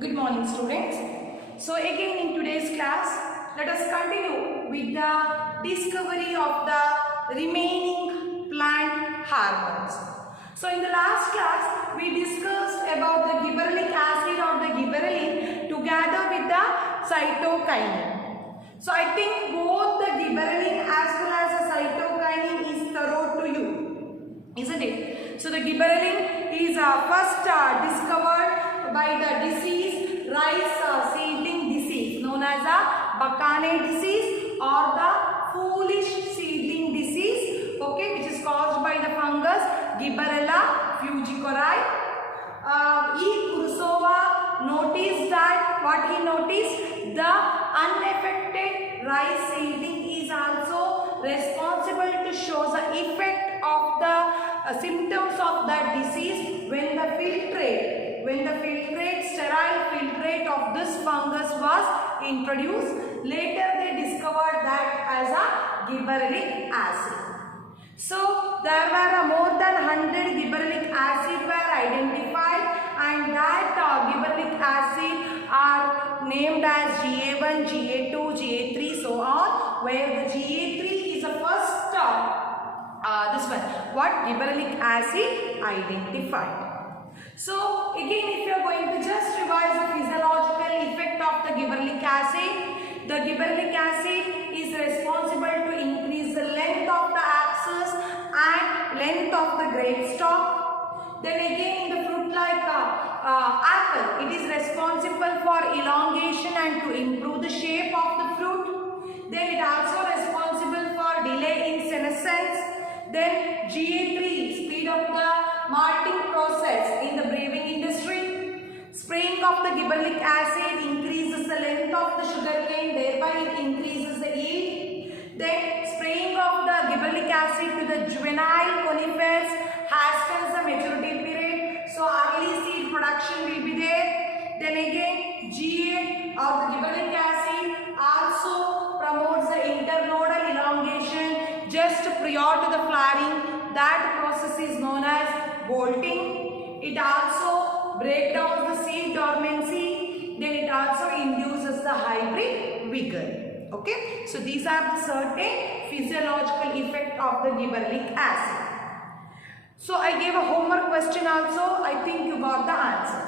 Good morning, students. So again in today's class, let us continue with the discovery of the remaining plant hormones. So in the last class, we discussed about the gibberellic acid or the gibberellin together with the cytokinin. So I think both the gibberellin as well as the cytokinin is thorough to you, isn't it? So the gibberellin is first discovered by the disease rice seedling disease known as a Bakane disease or the foolish seedling disease, okay, which is caused by the fungus Gibberella fugicori. E. Kurosawa noticed that what he noticed, the unaffected rice seedling is also responsible to show the effect of the symptoms of that disease when the sterile filtrate of this fungus was introduced. Later they discovered that as a gibberellic acid. So there were more than 100 gibberellic acid were identified, and that gibberellic acid are named as GA1, GA2, GA3, so on, where the GA3 is the first this one, what gibberellic acid identified. So again, if you are going to just revise the physiological effect of the gibberellic acid is responsible to increase the length of the axis and length of the grape stalk. Then again in the fruit like apple, it is responsible for elongation and to improve the shape of the fruit. Then it also responsible for delay in senescence. Then GA3, speed up the malting process in the brewing industry. Spraying of the gibberellic acid increases the length of the sugarcane, thereby it increases the yield. Then spraying of the gibberellic acid to the juvenile conifers hastens the maturity period, so early seed production will be there. Then again GA or the gibberellic acid also promotes the internodal elongation just prior to the flowering. That process is known as bolting. It also breaks down the seed dormancy. Then it also induces the hybrid vigor. Okay, so these are the certain physiological effect of the gibberellic acid. So I gave a homework question also. I think you got the answer.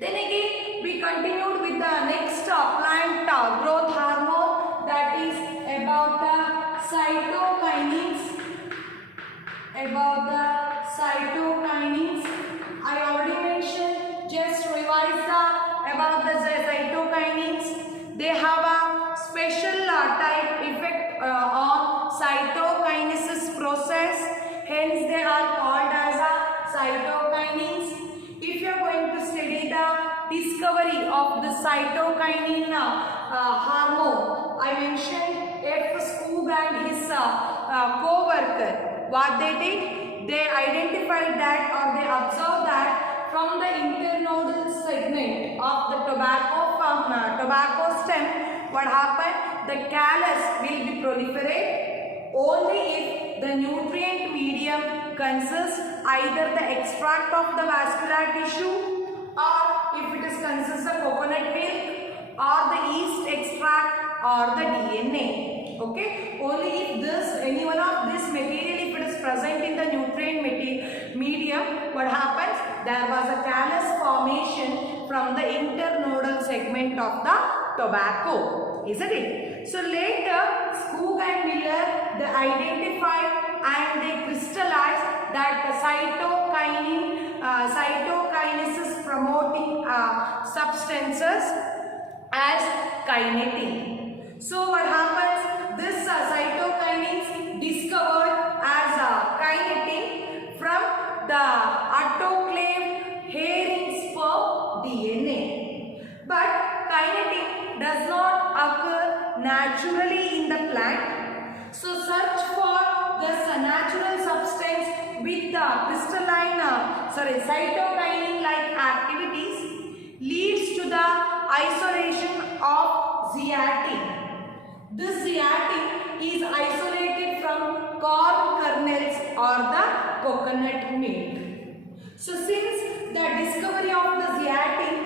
Then again we continued with the next plant growth hormone, that is about the cytokinins. I already mentioned, just revise about the cytokinins. They have a special type effect on cytokinesis process, hence they are called as a cytokinins. If you are going to study the discovery of the cytokinin hormone, I mentioned F. Skoog and his co-worker. What they did, they identified that or they observed that from the internodal segment of the tobacco stem, what happened, the callus will be proliferate only if the nutrient medium consists either the extract of the vascular tissue, or if it is consists of coconut milk or the yeast extract or the DNA. Okay, only if any one of this material, if it is present in the nutrient medium, what happens, there was a callus formation from the internodal segment of the tobacco, isn't it? So later Skoog and Miller, they identified and they crystallized that the cytokinesis promoting substances as kinetin. So what happens, this cytokinins discovered as a kinetin from the autoclave herring sperm DNA. But kinetin does not occur naturally in the plant. So search for this natural substance with the cytokinin like activities leads to the isolation of zeatin. This zeatin is isolated from corn kernels or the coconut milk. So since the discovery of the zeatin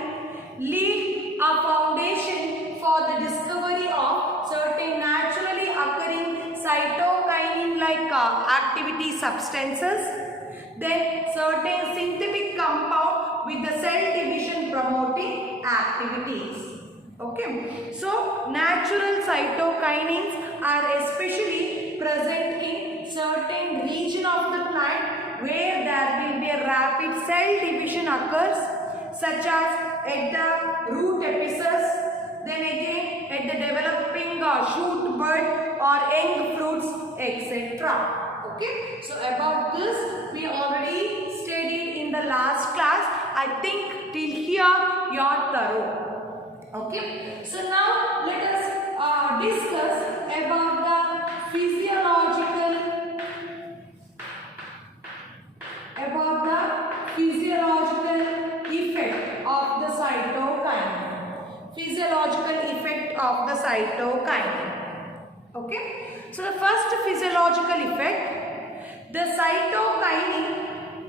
lead a foundation for the discovery of certain naturally occurring cytokinin-like activity substances. Then certain synthetic compound with the cell division promoting activities. Okay, so natural cytokinins are especially present in certain region of the plant where there will be a rapid cell division occurs, such as at the root apices, then again at the developing shoot bud or young fruits, etc. Okay, so about this we already studied in the last class. I think till here you are thorough. Okay, so now let us discuss about the physiological effect of the cytokinin. Physiological effect of the cytokinin. Okay, so the first physiological effect, the cytokinin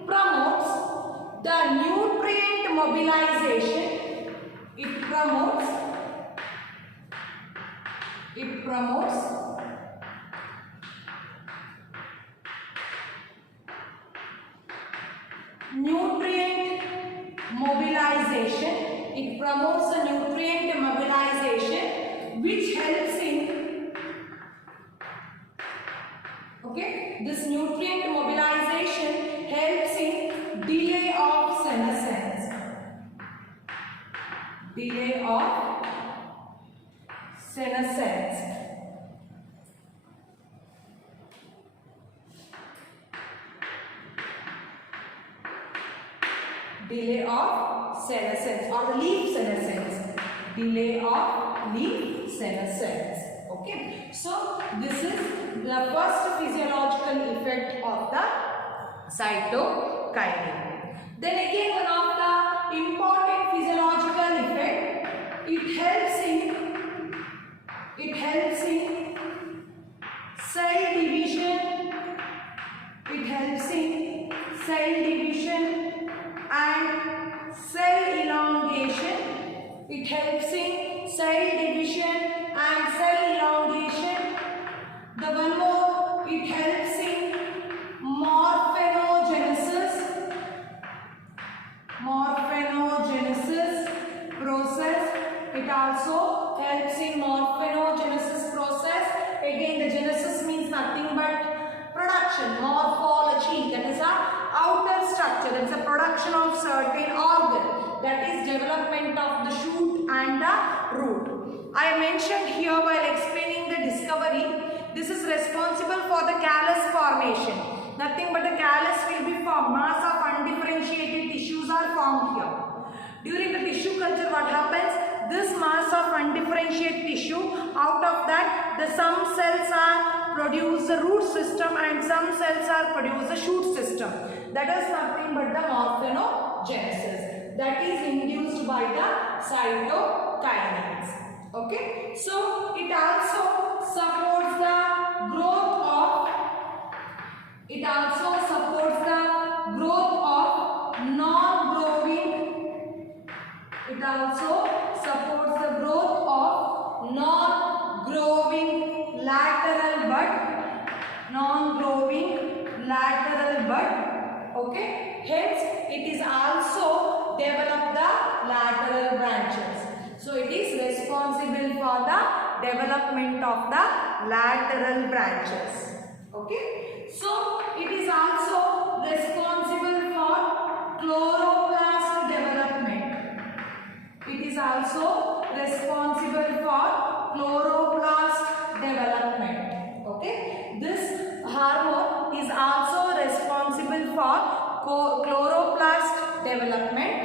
promotes the nutrient mobilization. It promotes nutrient mobilization. It promotes the nutrient mobilization which helps in, okay, this nutrient mobilization helps in delay of senescence. Delay of senescence. Delay of senescence or the leaf senescence. Delay of leaf senescence. Okay, so this is the first physiological effect of the cytokinin. Then again, one of the important physiological effect, it helps in cell division. It helps in cell division and cell elongation. It helps in cell division and cell elongation. The one more, it helps in morphanogenesis process. It also helps in morphanogenesis process. Again, the genesis means nothing but production, morphology, that is a outer structure, that is a production of certain organ, that is development of the shoot and the root. I mentioned here while explaining the discovery, this is responsible for the callus formation. Nothing but the callus will be formed. Mass of undifferentiated tissues are formed here. During the tissue culture, what happens? This mass of undifferentiated tissue, out of that, some cells are produce the root system and some cells are produce the shoot system. That is nothing but the morphanogenesis. That is induced by the cytokinins. Okay, so it also supports the growth of non-growing. It also supports the growth of non-growing lateral bud. Okay, hence it is also develop the lateral branches. So it is responsible for the development of the lateral branches. Okay, so it is also responsible for chloroplast development. It is also responsible for chloroplast development. Okay, this hormone is also responsible for chloroplast development.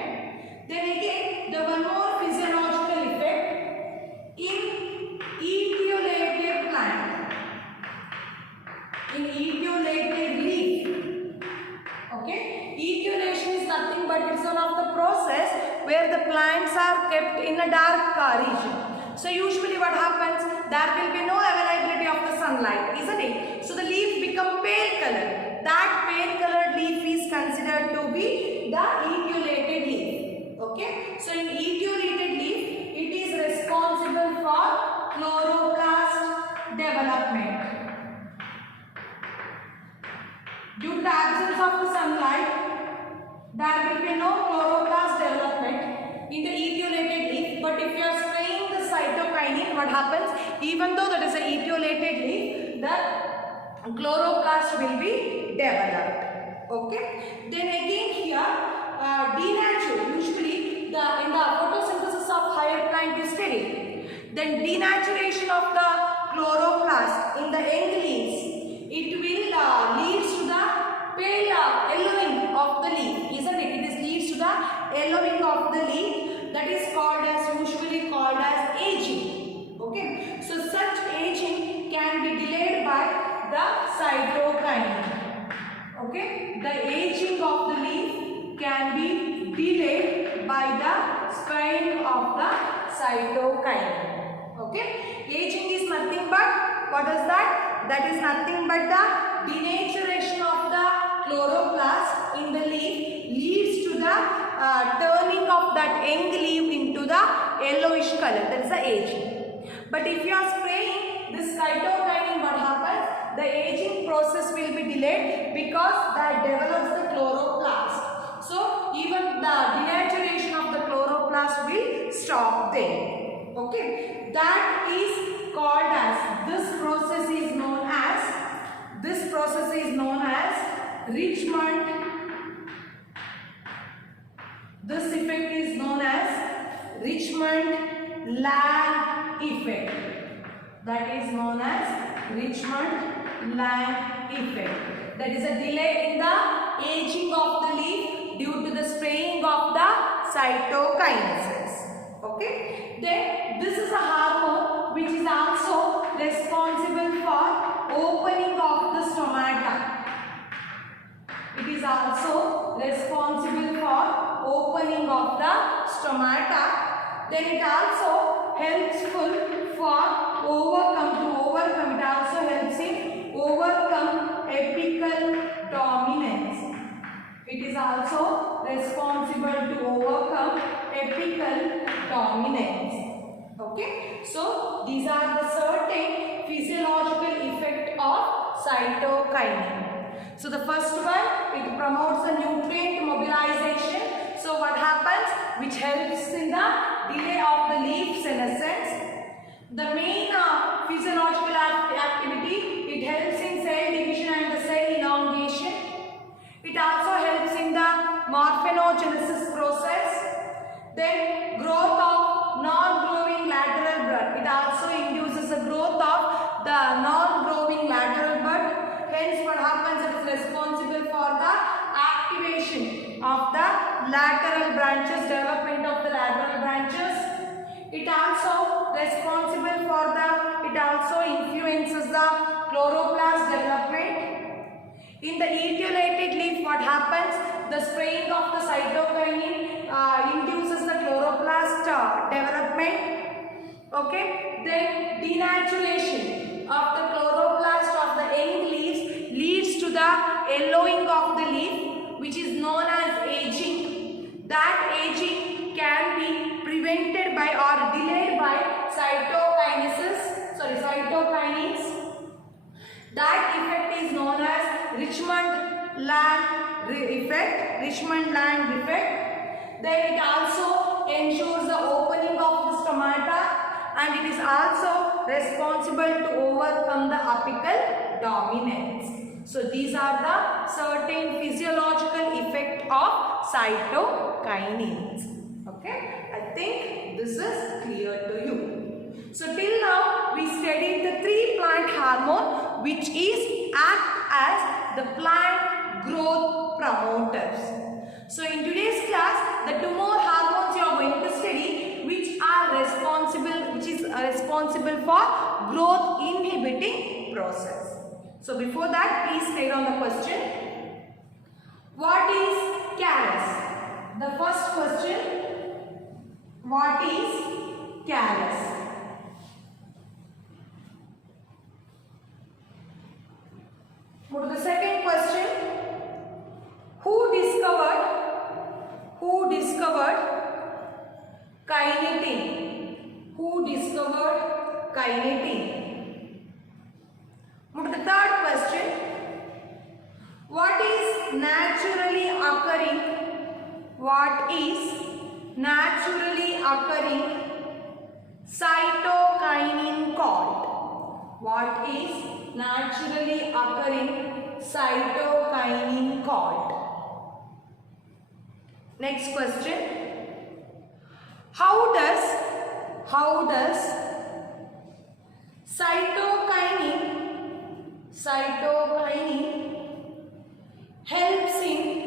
Then again, the one more physiological effect in etiolated plant, in etiolated leaf. Okay, etiolation is nothing but it's one of the process where the plants are kept in a dark region. So usually what happens, there will be no availability of the sunlight, isn't it? So the leaf become pale color. That pale colored leaf is considered to be the etiolated leaf. Okay, so in etiolated of the sunlight, there will be no chloroplast development in the etiolated leaf. But if you are spraying the cytokinin, what happens? Even though that is a etiolated leaf, the chloroplast will be developed. Okay. Then again here, denature. Usually in the photosynthesis of higher plant is steady. Then denaturation of the chloroplast in the young leaves, it will leads to the pale yellowing of the leaf, isn't it? It leads to the yellowing of the leaf, that is usually called as aging. Okay, so such aging can be delayed by the cytokinin. Okay, the aging of the leaf can be delayed by the spraying of the cytokinin. Okay, aging is nothing but, what is that? That is nothing but the denaturation of the chloroplast in the leaf leads to the turning of that young leaf into the yellowish color. That is the aging. But if you are spraying this cytokinin, what happens? The aging process will be delayed because that develops the chloroplast. So even the denaturation of the chloroplast will stop there. Okay, that is called as, this process is known as Richmond. This effect is known as Richmond-Lang effect. That is known as Richmond-Lang effect. That is a delay in the aging of the leaf due to the spraying of the cytokinases. Okay. Then this is a hormone which is also responsible for opening of the stomata. It is also responsible for opening of the stomata. Then it also helpful for overcome. It also helps in overcome apical dominance. It is also responsible to overcome apical dominance. Okay, so these are the certain physiological effect of cytokinin. So the first one, it promotes the nutrient mobilization. So what happens? Which helps in the delay of the leaf senescence. The main physiological activity, it helps in cell division and the cell elongation. It also helps in the morphinogenesis process. Then growth of non-growing lateral bud. It also induces the growth of the non-growing lateral bud. Hence what happens, it is responsible for the activation of the lateral branches, development of the lateral branches. It also responsible for it also influences the chloroplast development. In the etiolated leaf, what happens? The spraying of the cytokinin induces the chloroplast development. Okay. Then denaturation of the chloroplast of the young leaves leads to the yellowing of the leaf, which is known as aging. That aging can be prevented by or delayed by cytokinins. That effect is known as Richmond-Lang effect. Then it also ensures the opening of the stomata, and it is also responsible to overcome the apical dominance. So these are the certain physiological effect of cytokinins. Okay, I think this is clear to you. So till now we studied the three plant hormone which is act as the plant growth promoters. So in today's class, the two more hormones you are going to study which is responsible for growth inhibiting process. So before that, please stay on the question. What is callus? The first question, what is callus? Go to the second question. Who discovered kinetin? Who discovered kinetin? Go to the third question. What is what is naturally occurring cytokinin called? What is naturally occurring cytokinin called? Next question. How does cytokinin helps in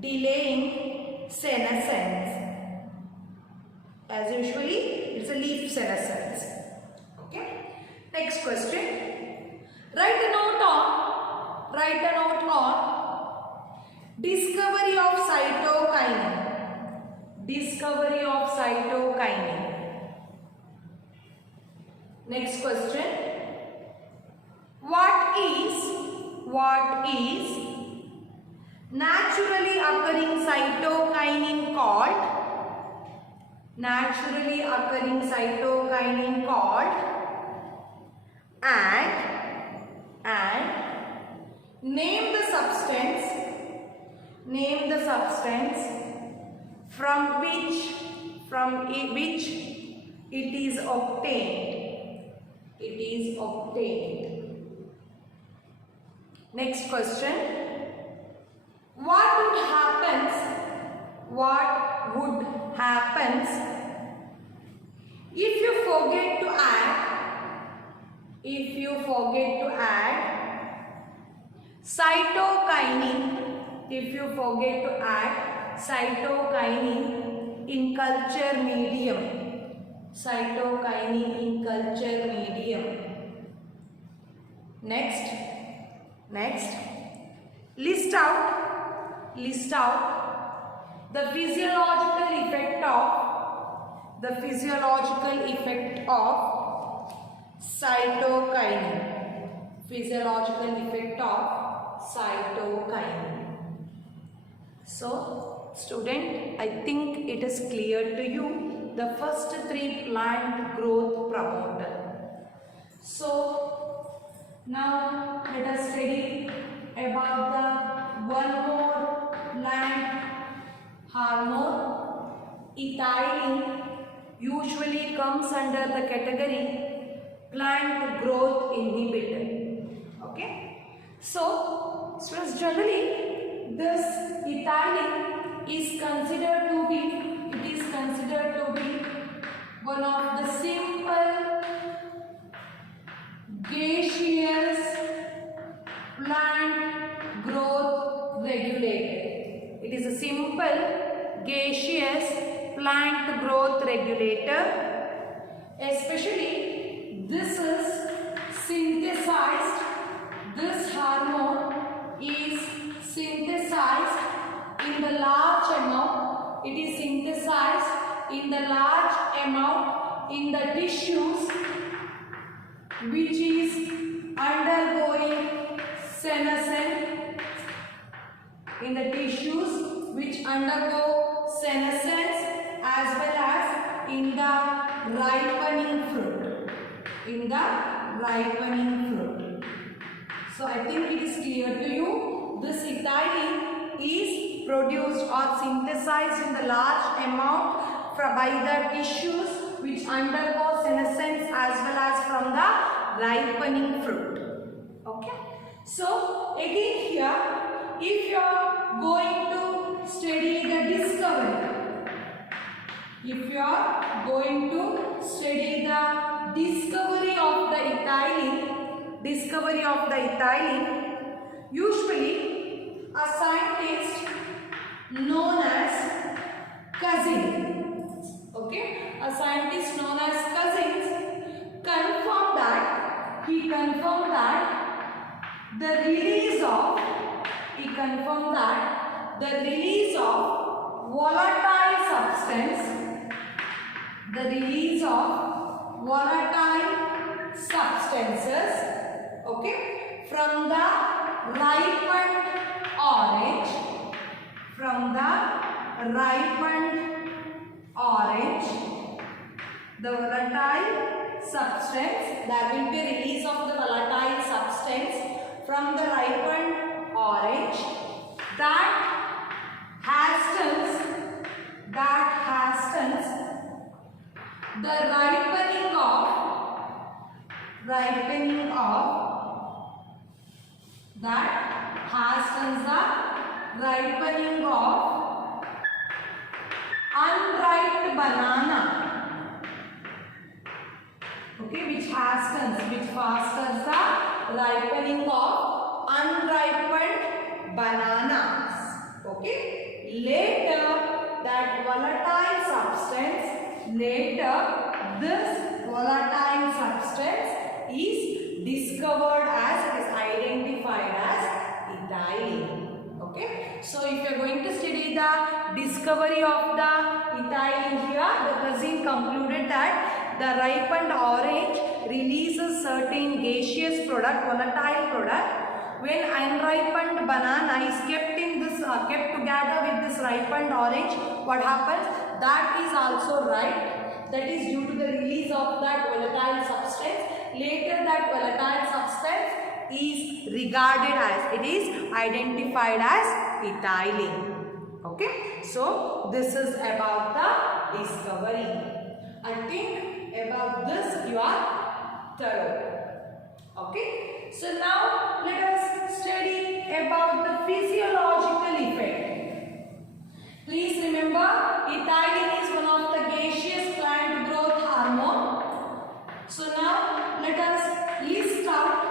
delaying senescence. As usually, it's a leaf senescence. Okay. Next question. Write a note on discovery of cytokinin. Next question. What is naturally occurring cytokinin called? And name the substance from which it is obtained. Next question. What would happen if you forget to add cytokinin in culture medium? Next, list out the physiological effect of cytokinin. So, student, I think it is clear to you the first 3 plant growth promoter. So, now let us study about the one more plant hormone. Ethylene usually comes under the category plant growth inhibitor. Okay. So, students, generally this ethylene is considered to be one of the simple gaseous plant growth regulator. It is a simple gaseous plant growth regulator. Especially this is synthesized, this hormone is synthesized in the large amount. It is synthesized in the large amount in the tissues which is undergoing senescence, as well as in the ripening fruit. So I think it is clear to you. This ethylene is produced or synthesized in the large amount by the tissues which undergo senescence as well as from the ripening fruit. Okay. So again here, if you are going to study the discovery, of the ethylene, usually a scientist known as Cousins, okay, a scientist known as Cousins confirmed that the release of volatile substances, okay, from the ripened orange, the volatile substance, there will be release of the volatile substance from the ripened orange that hastens the ripening of unripe banana, okay, which fastens the ripening of unripened bananas. Okay, later this volatile substance is discovered as, it is identified as ethylene. Okay, so if you are going to study the discovery of the ethylene here, the cousin concluded that the ripened orange releases certain gaseous product, volatile product. When unripened banana is kept together with this ripened orange, what happens? That is also ripe. That is due to the release of that volatile substance. Later that volatile substance is regarded as, it is identified as ethylene. Okay, so this is about the discovery. I think about this you are thorough. Okay, so now let us study about the physiological effect. Please remember, ethylene is one of the gaseous plant growth hormone. So now let us list out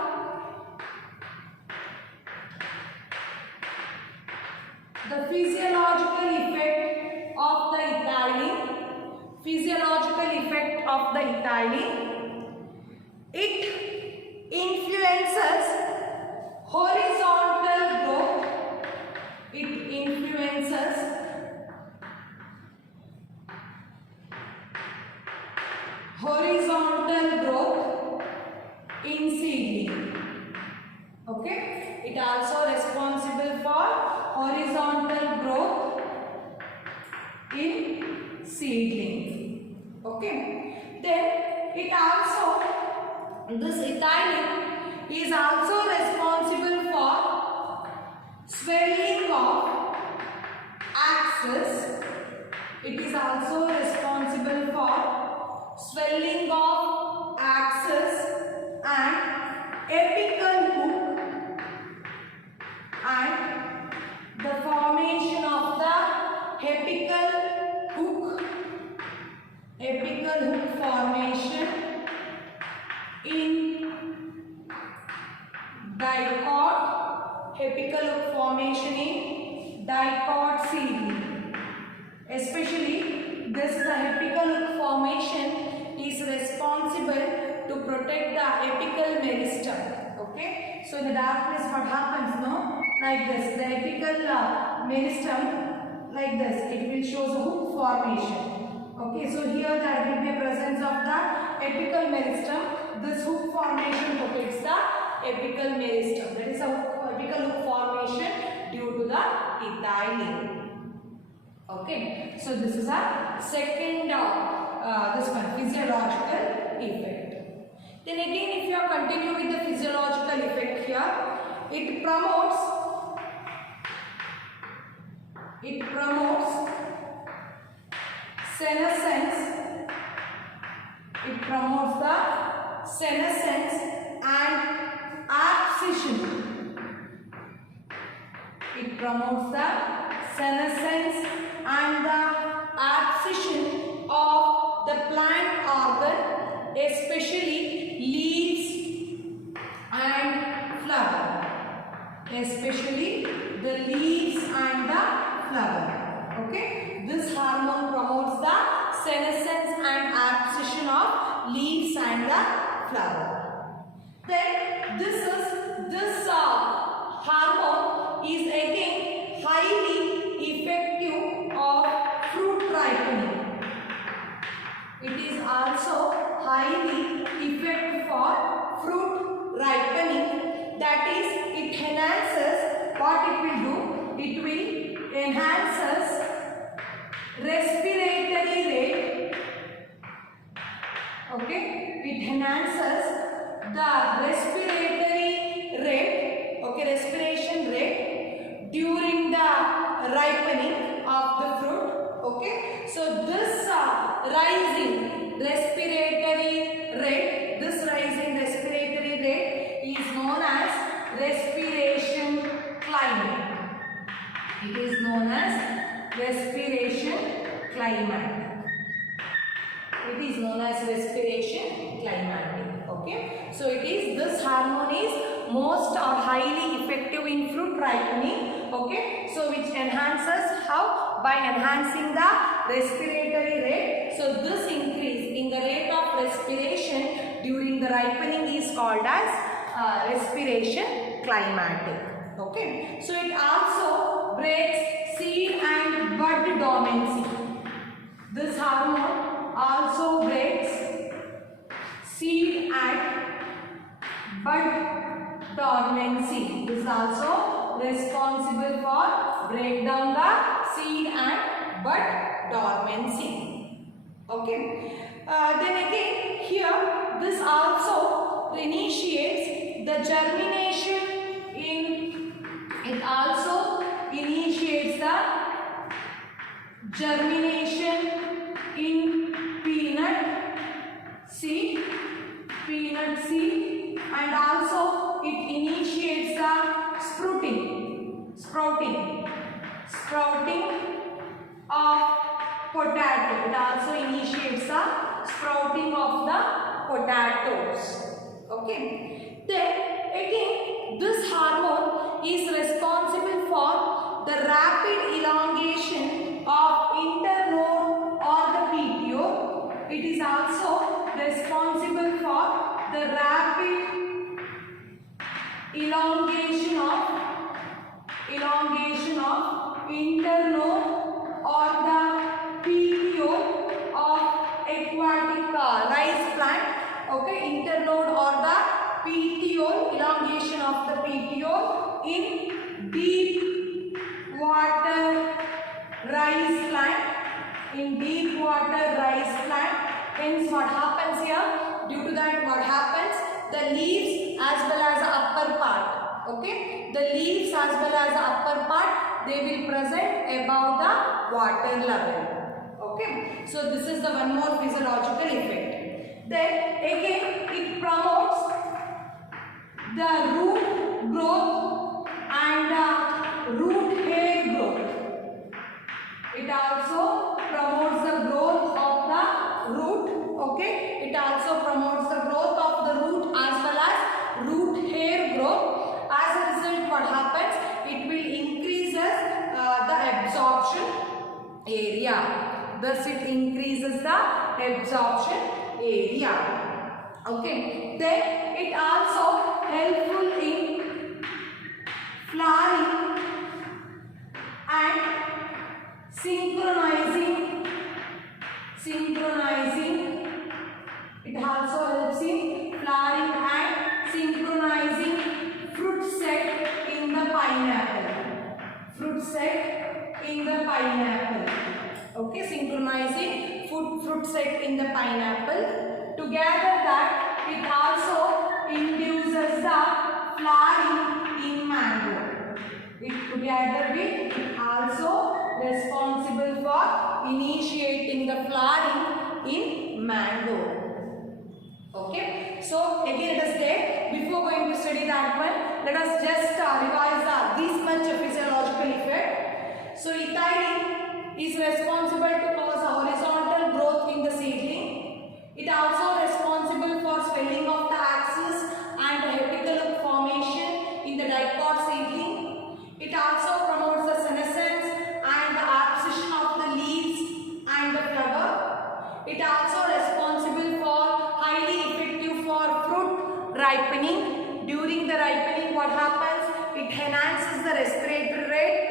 the physiological effect of the ethylene. It influences horizontal growth. In seedling. Okay, it also responsible for horizontal growth in seedling. Okay, then it also, this ethylene is also responsible for swelling of axis. It is also responsible for swelling of axis and apical hook, and the formation of the apical hook formation in dicot seedling. Especially this, the apical hook formation is responsible to protect the apical meristem. Okay, so in the darkness what happens? No, like this, the apical meristem, like this, it will show the hook formation. Okay, so here there will be a presence of the apical meristem. This hook formation protects the apical meristem. That is a apical hook formation due to the ethylene. Okay, so this is a second this one, physiological effect. Then again, if you are continue with the physiological effect here, it promotes senescence. It promotes the senescence and abscission. It promotes the senescence and the abscission of the plant organ, especially leaves and flower. Especially the leaves and the flower. Okay, this hormone promotes the senescence and abscission of leaves and the flower. Then this hormone is again highly effective of fruit ripening. It is also highly effective for fruit ripening. That is, it enhances, what it will do? It will enhances respiratory rate. Okay, it enhances the respiratory rate Okay, respiration rate during the ripening of the fruit. Okay, so this rising respiratory rate, is known as respiration climate. It is known as respiration climate. It is known as respiration climatic. Okay, so it is, this hormone is most or highly effective in fruit ripening. Okay, so which enhances how? By enhancing the respiratory rate. So this increase in the rate of respiration during the ripening is called as respiration climatic. Okay, so it also breaks seed and bud dormancy. This hormone also breaks seed and bud dormancy. This is also responsible for break down the seed and bud dormancy. Okay. Then again here this also initiates the germination in, it also initiates the germination in peanut seed, and also it initiates the sprouting of potato. It also initiates the sprouting of the potatoes. Okay. Then again this hormone is responsible for the rapid elongation of internode or the petiole. It is also responsible for the rapid elongation of internode or the petiole of aquatic rice plant. Okay, internode or the petiole, elongation of the petiole in deep water rice plant. Hence what happens here? Due to that, what happens? The leaves as well as the upper part. Okay, the leaves as well as the upper part, they will present above the water level. Okay, so this is the one more physiological effect. Then again it promotes the root growth and root hair growth. It also promotes the growth of the root. Okay, it also promotes the growth of the root as well as root hair growth. As a result, what happens? It will increases the absorption area. Thus, it increases the absorption area. Okay. Then it also helpful in flowering and synchronizing. It also helps in flowering and synchronizing fruit set in the pineapple. Okay, synchronizing fruit set in the pineapple. Together that it also induces the flowering in mango. Together with it also responsible for initiating the flowering in mango. Okay, so again let us take, before going to study that one, let us just revise this much physiological effect. So ethylene is responsible to cause a horizontal growth in the seedling. It also responsible for swelling of the axis and the hepicolope formation in the diploid seedling. It also promotes the senescence and the abscission of the leaves and the flower. It also responsible for highly effective for fruit ripening. During the ripening, what happens? It enhances the respiratory rate.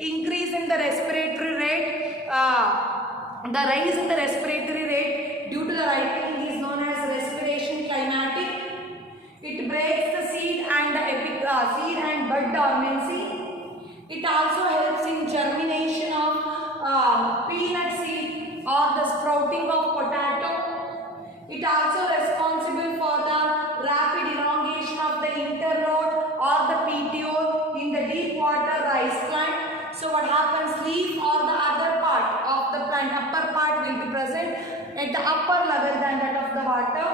Increase in the respiratory rate, the rise in the respiratory rate due to the ripening is known as respiration climatic. It breaks the seed and bud dormancy. It also helps in germination of peanut seed or the sprouting of potato. It also responsible for the rapid elongation of the internode or the petiole present at the upper level than that of the water.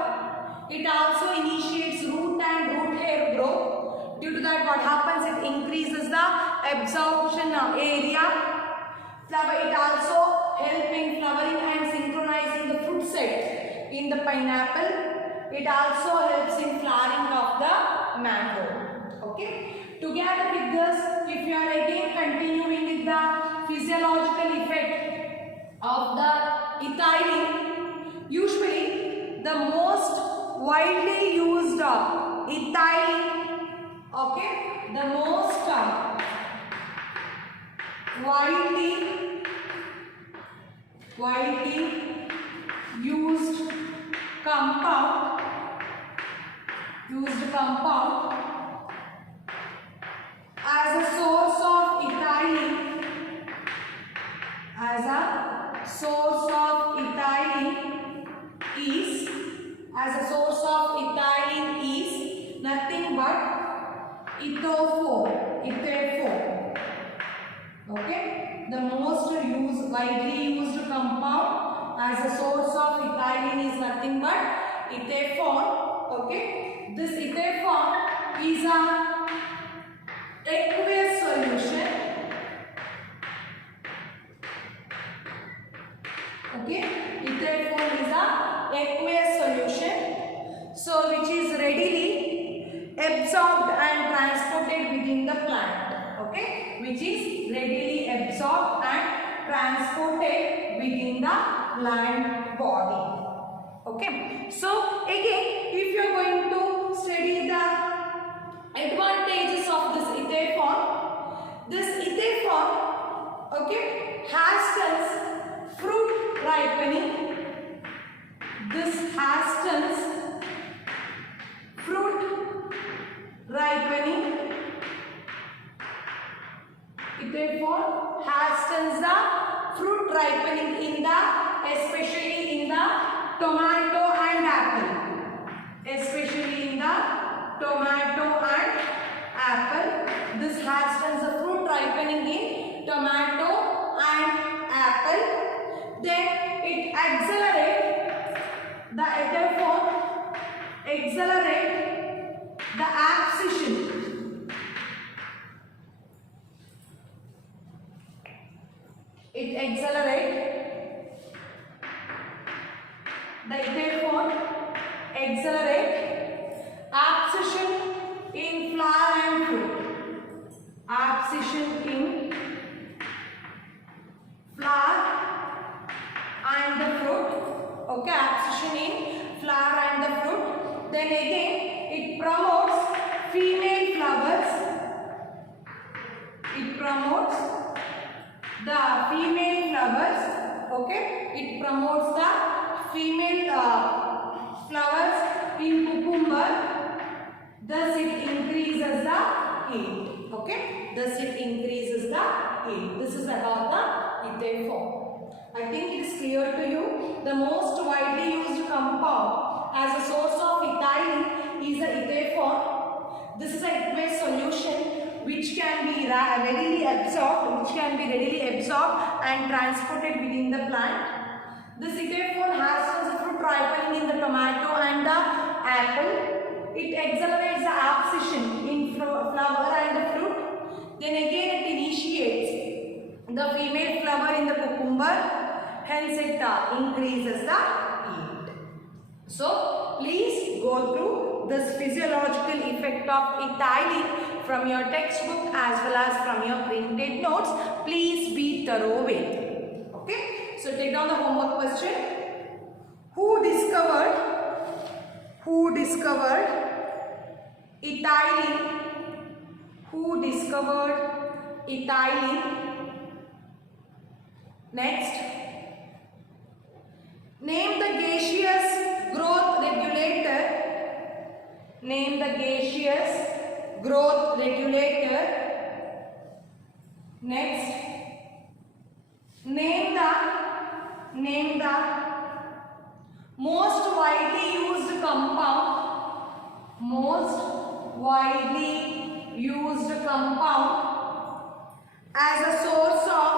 It also initiates root and root hair growth. Due to that, what happens? It increases the absorption area. It also helps in flowering and synchronizing the fruit set in the pineapple. It also helps in flowering of the mango. Okay. Together with this, if you are again continuing with the physiological effect of the ethylene, usually the most widely used ethylene, okay, the most widely used compound as a source of ethylene, is nothing but ethophone. Okay, the most widely used compound as a source of ethylene is nothing but ethophone. Okay, this ethophone is a aqueous solution. Okay, ethophone is a aqueous solution, so which is readily absorbed and transported within the plant. Okay, which is readily absorbed and transported within the plant body. Okay, so again, if you are going to study the advantages of this ethophone, okay, hastens fruit ripening. This hastens fruit ripening. Ethophone hastens the fruit ripening in the, especially in the tomato and apple. Especially in the tomato and apple. This hastens the fruit ripening in tomato and apple. Then it accelerates the ethophone, accelerate the abscission. It accelerates the ethophone, accelerate abscission in flower and fruit. Abscission in flower and the fruit. Okay, abscission in flower and the fruit. Then again, it promotes female flowers. It promotes the female flowers. Okay, it promotes the female flowers in cucumber. Thus it increases the yield. Okay, thus it increases the yield. This is about the ethophone. I think it is clear to you. The most widely used compound as a source of ethylene is the ethophone. This is a aqueous solution which can be readily absorbed, and transported within the plant. This ethophone hastens the fruit ripening in the tomato and the apple. It accelerates the abscission in flower and the fruit. Then again it initiates the female flower in the cucumber. Hence it increases the yield. So please go through this physiological effect of ethylene from your textbook as well as from your printed notes. Please be thorough with it. Okay. So take down the homework question. Who discovered ethylene? Who discovered ethylene? Next, name the gaseous growth regulator. Name the gaseous growth regulator. Next, name the most widely used compound. Most widely used compound as a source of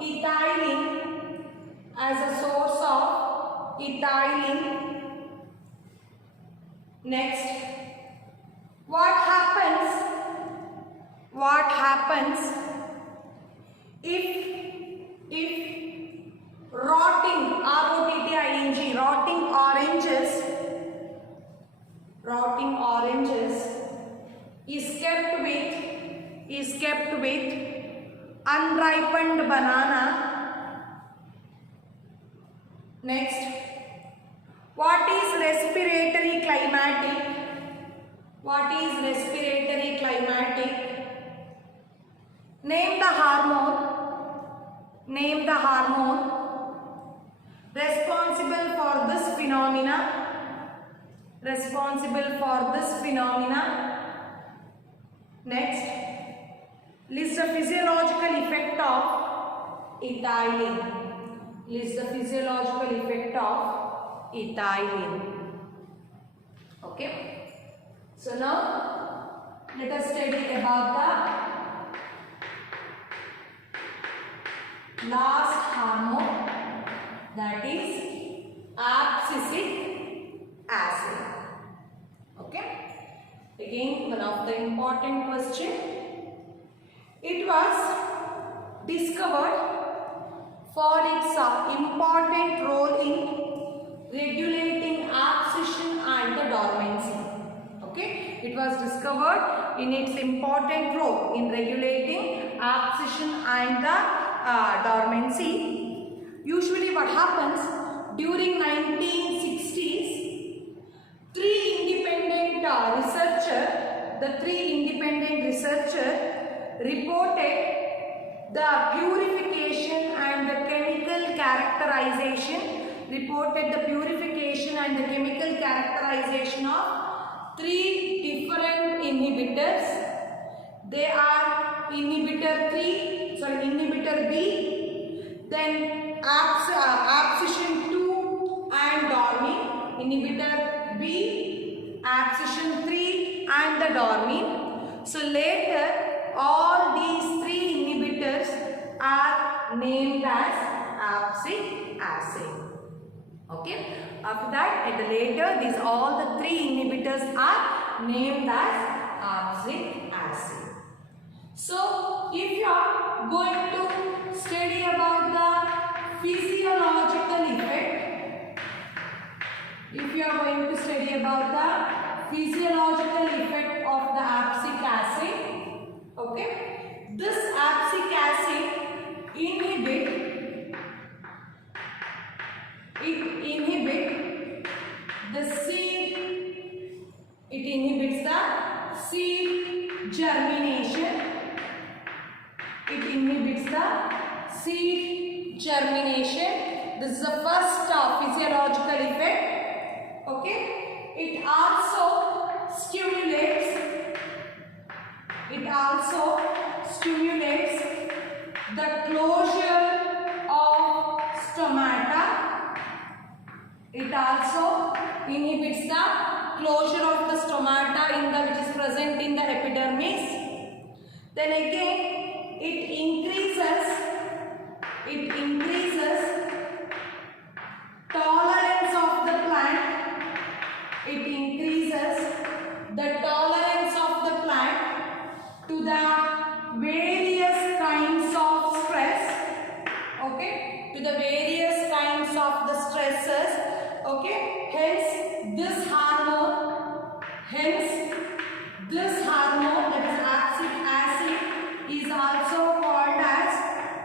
ethylene. As a source of ethylene. Next, what happens if rotting, rotting, rotting oranges is kept with unripened banana. Next, what is respiratory climatic? Name the hormone responsible for this phenomena. Next, list the physiological effect of ethylene. Okay, so now let us study about the last hormone, that is abscisic acid. Okay, again one of the important question. It was discovered for its important role in regulating abscission and the dormancy. Okay, it was discovered in its important role in regulating abscission and the dormancy. Usually what happens, during 1960s, the three independent researchers reported the purification and the chemical characterization of three different inhibitors. They are inhibitor B, then abscission 2 and dormine, inhibitor B, abscission 3 and the dormine. So later all these three inhibitors are named as abscisic acid. Okay, after that at the later all the three inhibitors are named as abscisic acid. So if you are going to study about the physiological effect, of the abscisic acid, okay, this abscisic acid inhibit the seed, it inhibits the seed germination. This is the first physiological effect. Okay, it also stimulates the closure of stomata. It also inhibits the closure of the stomata which is present in the epidermis. Then again it increases tolerance of the plant. To the various kinds of stress. Okay, to the various kinds of the stresses. Okay, hence this hormone, that is abscisic acid, is also called as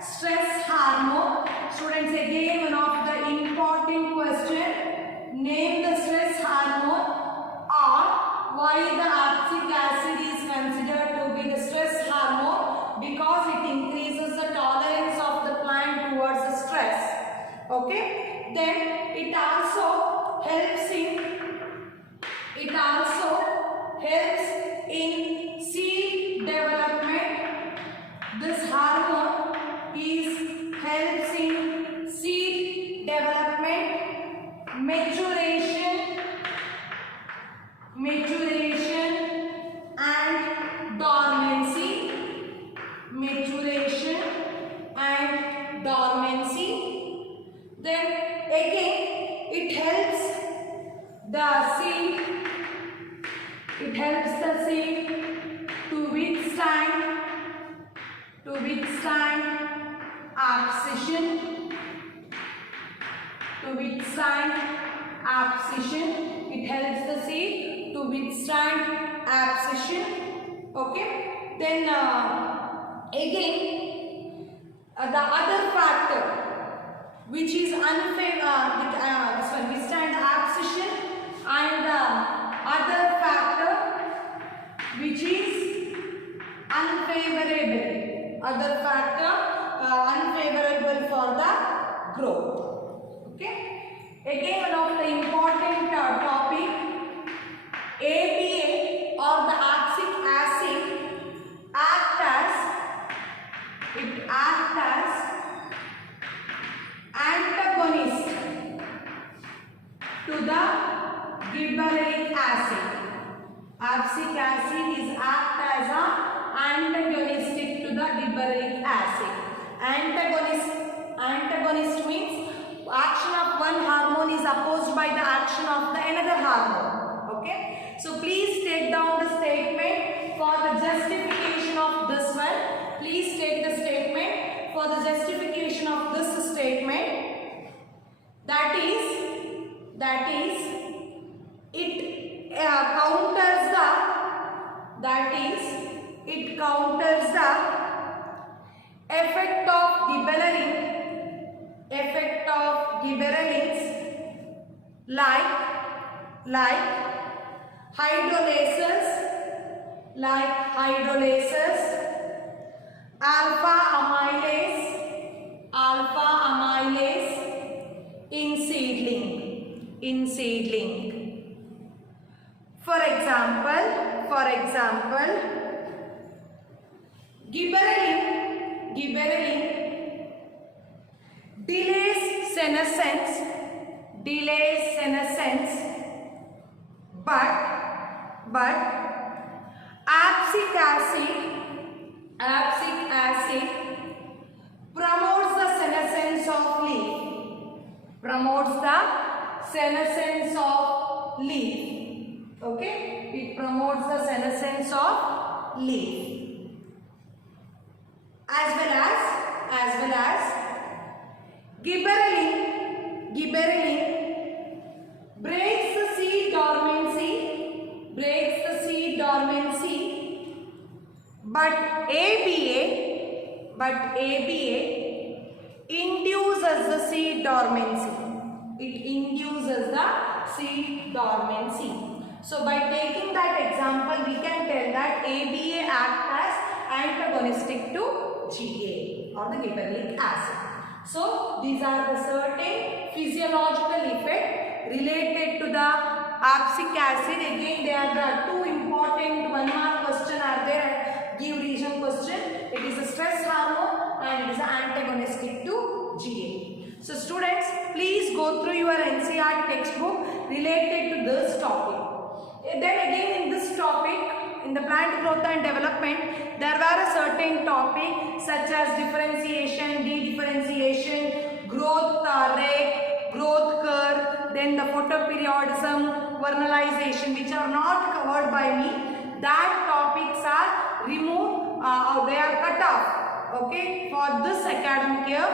stress hormone. Students, again one of the important question, name the stress hormone, or why the abscisic acid is considered to be the stress hormone, because it increases the tolerance of the plant towards the stress. Okay, then it also helps in seed development. This hormone helps in seed development, maturation and dormancy. Then again it the seed, it helps the seed to withstand abscission, it helps the seed to withstand abscission. Okay, then again the other factor which is unfavorable, this one withstand abscission, and the other factor which is unfavorable for the growth. Okay, again one of the important topic, ABA or the abscisic acid act as antagonist to the gibberellic acid. Abscisic acid is act as a antagonistic to the gibberellic acid. Antagonist means action of one hormone is opposed by the action of the another hormone. Okay, so please take down the statement for the justification of this one. Please take the statement for the justification of this statement. That is it counters the effect of gibberellins like hydrolases, alpha amylase in seedling. For example, gibberellin delays senescence, but abscisic acid promotes the senescence of leaf. Okay, it promotes the senescence of leaf. As well as gibberellin breaks the seed dormancy, but ABA induces the seed dormancy. It induces the seed dormancy. So by taking that example, we can tell that ABA acts as antagonistic to GA or the gibberellic acid. So these are the certain physiological effects related to the abscisic acid. Again, there are the two important 1 mark question are there. Give reason question. It is a stress hormone and it is antagonistic to GA. So students, please go through your NCERT textbook related to this topic. Then again in this topic, in the plant growth and development, there were a certain topic such as differentiation, dedifferentiation, growth rate, growth curve, then the photoperiodism, vernalization, which are not covered by me. That topics are removed or they are cut off. Okay, for this academic year.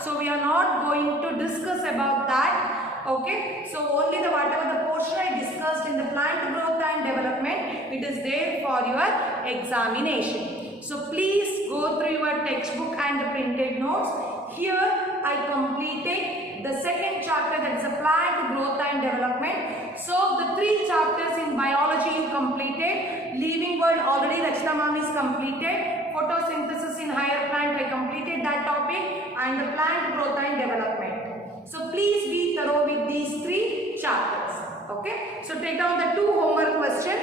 So we are not going to discuss about that. Okay, so only the whatever the portion I discussed in the plant growth and development, it is there for your examination. So please go through your textbook and the printed notes. Here I completed the second chapter, that is a plant growth and development. So the 3 chapters in biology you completed. Living world already Rachita ma'am is completed. Photosynthesis in higher plant I completed that topic, and the plant growth and development. So please be thorough with these 3 chapters. Okay. So take down the 2 homework questions.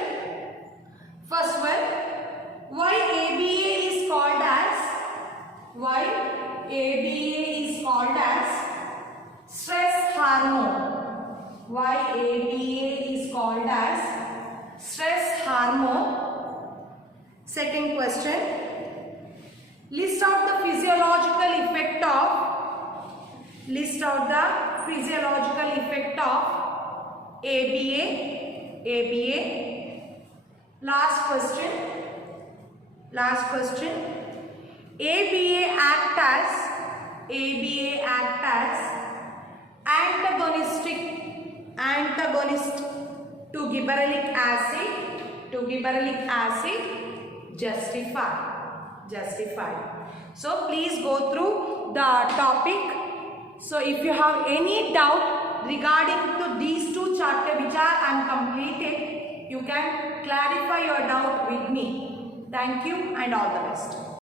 First one, why ABA is called as stress hormone? Why ABA is called as stress hormone? Second question, list out the physiological effect of ABA, ABA. Last question. ABA act as antagonist to gibberellic acid. Justify. So please go through the topic. So if you have any doubt regarding to these two chapters which are uncompleted, you can clarify your doubt with me. Thank you and all the best.